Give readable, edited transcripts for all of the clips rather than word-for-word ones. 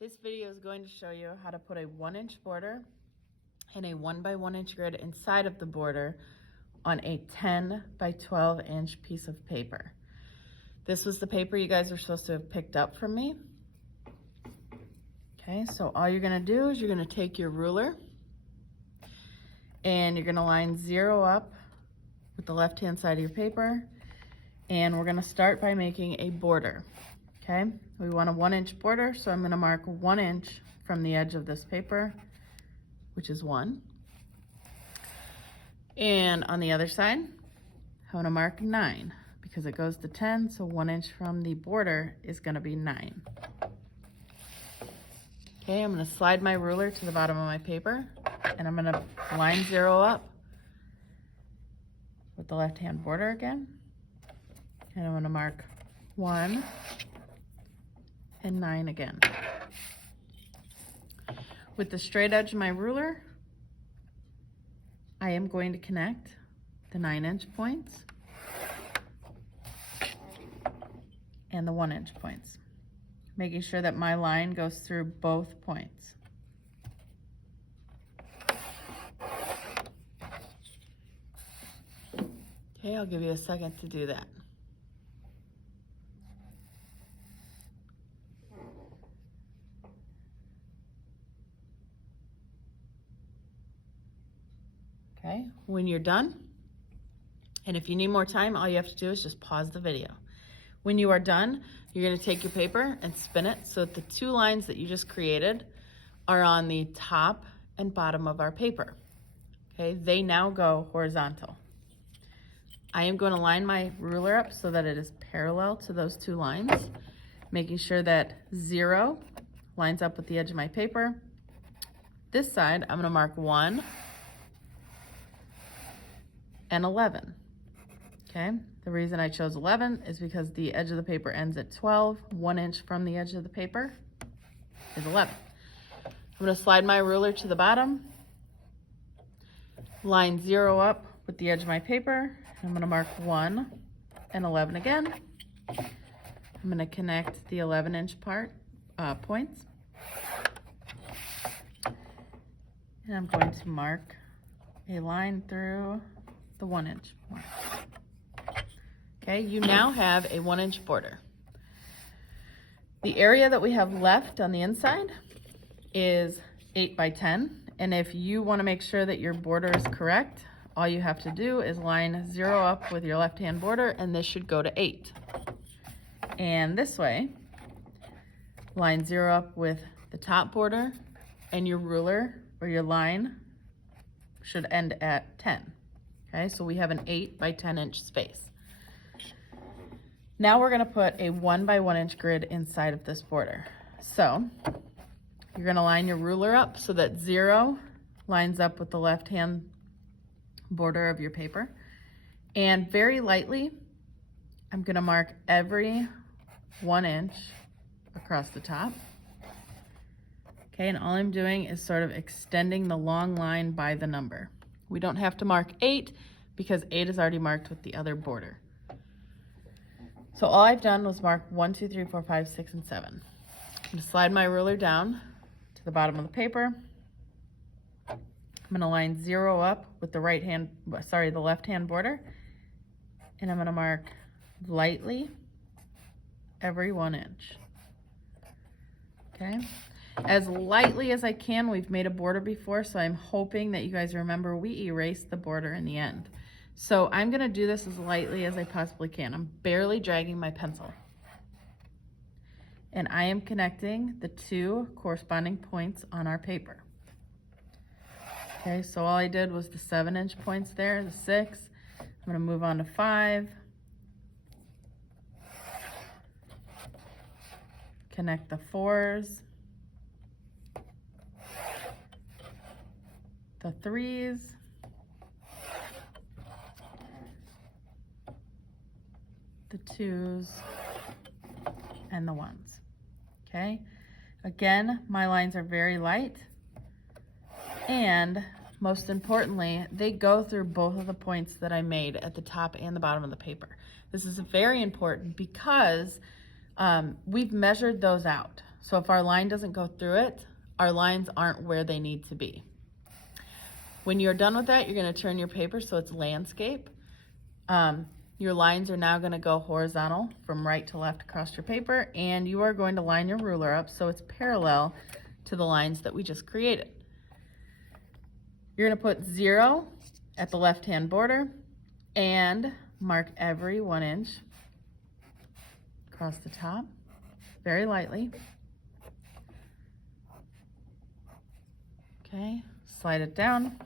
This video is going to show you how to put a 1-inch border and a 1 by 1 inch grid inside of the border on a 10 by 12 inch piece of paper. This was the paper you guys are supposed to have picked up from me. Okay, so all you're gonna do is you're gonna take your ruler and you're gonna line 0 up with the left-hand side of your paper, and we're gonna start by making a border. Okay, we want a 1-inch border, so I'm gonna mark 1 inch from the edge of this paper, which is 1. And on the other side, I'm gonna mark 9 because it goes to 10, so 1 inch from the border is gonna be 9. Okay, I'm gonna slide my ruler to the bottom of my paper, and I'm gonna line 0 up with the left-hand border again. And I'm gonna mark 1 and 9 again. With the straight edge of my ruler, I am going to connect the 9-inch points and the 1-inch points, making sure that my line goes through both points. Okay, I'll give you a second to do that. Okay, when you're done, and if you need more time, all you have to do is just pause the video. When you are done, you're gonna take your paper and spin it so that the 2 lines that you just created are on the top and bottom of our paper. Okay, they now go horizontal. I am going to line my ruler up so that it is parallel to those 2 lines, making sure that 0 lines up with the edge of my paper. This side, I'm gonna mark 1 and 11. Okay, the reason I chose 11 is because the edge of the paper ends at 12. 1 inch from the edge of the paper is 11. I'm gonna slide my ruler to the bottom, line 0 up with the edge of my paper. I'm gonna mark 1 and 11 again. I'm gonna connect the 11-inch points. And I'm going to mark a line through the 1-inch point. Okay, you now have a 1-inch border. The area that we have left on the inside is 8 by 10. And if you want to make sure that your border is correct, all you have to do is line 0 up with your left-hand border, and this should go to 8. And this way, line 0 up with the top border, and your ruler or your line should end at 10. Okay, so we have an 8 by 10 inch space. Now we're gonna put a 1 by 1 inch grid inside of this border. So you're gonna line your ruler up so that 0 lines up with the left-hand border of your paper. And very lightly, I'm gonna mark every 1 inch across the top. Okay, and all I'm doing is sort of extending the long line by the number. We don't have to mark 8 because 8 is already marked with the other border. So all I've done was mark 1, 2, 3, 4, 5, 6, and 7. I'm gonna slide my ruler down to the bottom of the paper. I'm gonna line 0 up with the the left-hand border, and I'm gonna mark lightly every 1 inch. Okay, as lightly as I can. We've made a border before, so I'm hoping that you guys remember we erased the border in the end. So I'm gonna do this as lightly as I possibly can. I'm barely dragging my pencil. And I am connecting the 2 corresponding points on our paper. Okay, so all I did was the 7-inch points there, the 6. I'm gonna move on to 5. Connect the 4s. The 3s. The 2s. And the 1s. Okay, again, my lines are very light, and most importantly, they go through both of the points that I made at the top and the bottom of the paper. This is very important because we've measured those out. So if our line doesn't go through it, our lines aren't where they need to be. When you're done with that, you're gonna turn your paper so it's landscape. Your lines are now gonna go horizontal from right to left across your paper, and you are going to line your ruler up so it's parallel to the lines that we just created. You're gonna put 0 at the left-hand border and mark every 1 inch across the top, very lightly. Okay, slide it down.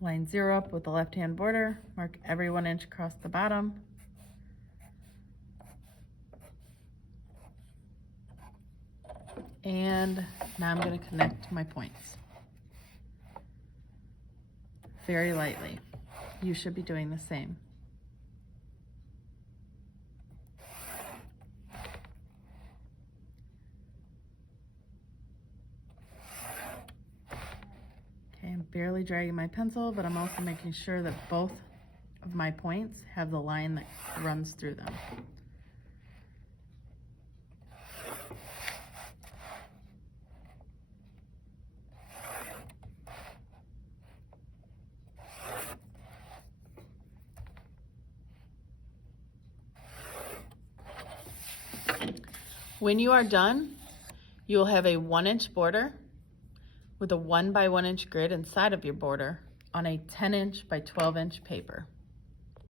Line 0 up with the left-hand border, mark every 1 inch across the bottom. And now I'm going to connect my points. Very lightly. You should be doing the same. Okay, I'm barely dragging my pencil, but I'm also making sure that both of my points have the line that runs through them. When you are done, you will have a 1 inch border with a 1 by 1 inch grid inside of your border on a 10 inch by 12 inch paper.